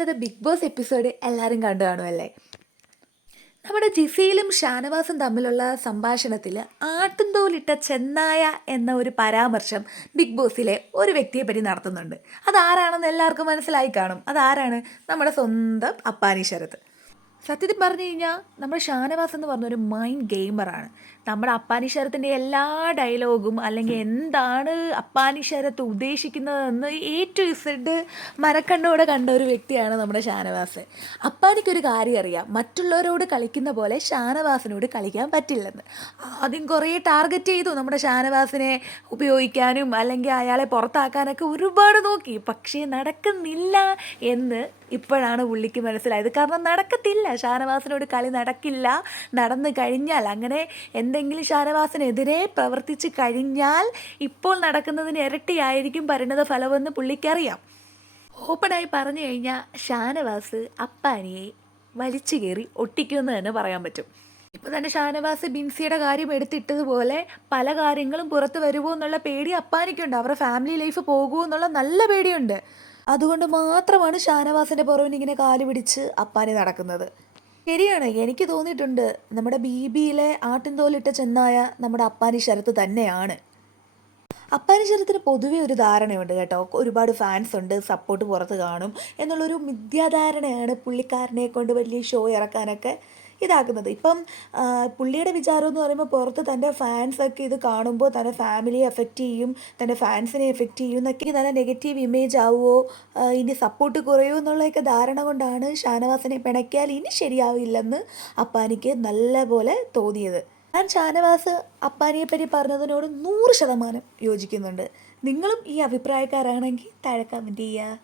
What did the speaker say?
ഇന്നത്തെ big boss episode എല്ലാവരും കണ്ടു കാണുമല്ലേ? നമ്മുടെ ജിസയിലും ഷാനവാസും തമ്മിലുള്ള സംഭാഷണത്തിൽ ആട്ടുംതോലിട്ട ചെന്നായ എന്ന ഒരു പരാമർശം ബിഗ് ബോസിലെ ഒരു വ്യക്തിയെ പറ്റി നടത്തുന്നുണ്ട്. അതാരാണെന്ന് എല്ലാവർക്കും മനസ്സിലായി കാണും. അതാരാണ് നമ്മുടെ സ്വന്തം അപ്പാനി ശരത്ത് സത്യത്തിൽ പറഞ്ഞു കഴിഞ്ഞാൽ നമ്മുടെ ഷാനവാസ് എന്ന് പറഞ്ഞൊരു മൈൻഡ് ഗെയിമറാണ് നമ്മുടെ അപ്പാനി ശരത്തിന്റെ എല്ലാ ഡയലോഗും അല്ലെങ്കിൽ എന്താണ് അപ്പാനി ശരത്ത് ഉദ്ദേശിക്കുന്നതെന്ന് എ ടു ഇസഡ് മരക്കണ്ണോടെ കണ്ട ഒരു വ്യക്തിയാണ് നമ്മുടെ ഷാനവാസ്. അപ്പാനിക്കൊരു കാര്യം അറിയാം. മറ്റുള്ളവരോട് കളിക്കുന്ന പോലെ ഷാനവാസിനോട് കളിക്കാൻ പറ്റില്ലെന്ന്. ആദ്യം കുറേ ടാർഗറ്റ് ചെയ്തു നമ്മുടെ ഷാനവാസിനെ ഉപയോഗിക്കാനും അല്ലെങ്കിൽ അയാളെ പുറത്താക്കാനൊക്കെ ഒരുപാട് നോക്കി. പക്ഷേ നടക്കുന്നില്ല എന്ന് ഇപ്പോഴാണ് പുള്ളിക്ക് മനസ്സിലായത്. കാരണം നടക്കത്തില്ല. ഷാനവാസിനോട് കളി നടക്കില്ല. നടന്നു കഴിഞ്ഞാൽ അങ്ങനെ എന്തെങ്കിലും ഷാനവാസിനെതിരെ പ്രവർത്തിച്ച് കഴിഞ്ഞാൽ ഇപ്പോൾ നടക്കുന്നതിന് ഇരട്ടിയായിരിക്കും പരിണത ഫലമെന്ന് പുള്ളിക്കറിയാം. ഓപ്പണായി പറഞ്ഞു കഴിഞ്ഞാൽ ഷാനവാസ് അപ്പാനിയെ വലിച്ചു കയറി ഒട്ടിക്കുമെന്ന് തന്നെ പറയാൻ പറ്റും. ഇപ്പോൾ തന്നെ ഷാനവാസ് ബിൻസിയുടെ കാര്യം എടുത്തിട്ടതുപോലെ പല കാര്യങ്ങളും പുറത്ത് വരുമോ എന്നുള്ള പേടി അപ്പാനിക്കുണ്ട്. അവരുടെ ഫാമിലി ലൈഫ് പോകുമോ എന്നുള്ള നല്ല പേടിയുണ്ട്. അതുകൊണ്ട് മാത്രമാണ് ഷാനവാസിന്റെ പുറവിന് ഇങ്ങനെ കാൽ പിടിച്ച് അപ്പാനി നടക്കുന്നത്. ശരിയാണ് എനിക്ക് തോന്നിയിട്ടുണ്ട് നമ്മുടെ ബി ബിയിലെ ആട്ടിൻതോലിട്ട ചെന്നായ നമ്മുടെ അപ്പാനി ശരത്ത് തന്നെയാണ്. അപ്പാനി ശരത്തിന് പൊതുവെ ഒരു ധാരണയുണ്ട് കേട്ടോ ഒരുപാട് ഫാൻസ് ഉണ്ട് സപ്പോർട്ട് പുറത്ത് കാണും എന്നുള്ളൊരു മിഥ്യാധാരണയാണ് പുള്ളിക്കാരനെ കൊണ്ട് വലിയ ഷോ ഇറക്കാനൊക്കെ ഇതാക്കുന്നത്. ഇപ്പം പുള്ളിയുടെ വിചാരം എന്ന് പറയുമ്പോൾ പുറത്ത് തന്റെ ഫാൻസൊക്കെ ഇത് കാണുമ്പോൾ തന്റെ ഫാമിലിയെ എഫക്റ്റ് ചെയ്യും തന്റെ ഫാൻസിനെ എഫക്റ്റ് ചെയ്യും എന്നൊക്കെ നല്ല നെഗറ്റീവ് ഇമേജ് ആവുമോ ഇനി സപ്പോർട്ട് കുറയുമോ എന്നുള്ളതൊക്കെ ധാരണ കൊണ്ടാണ് ഷാനവാസിനെ പിണക്കിയാൽ ഇനി ശരിയാവില്ലെന്ന് അപ്പാനിക്ക് നല്ലപോലെ തോന്നിയത്. ഞാൻ ഷാനവാസ് അപ്പാനിയെ പറ്റി പറഞ്ഞതിനോട് നൂറ് ശതമാനം യോജിക്കുന്നുണ്ട്. നിങ്ങളും ഈ അഭിപ്രായക്കാരാണെങ്കിൽ താഴെ കമന്റ് ചെയ്യുക.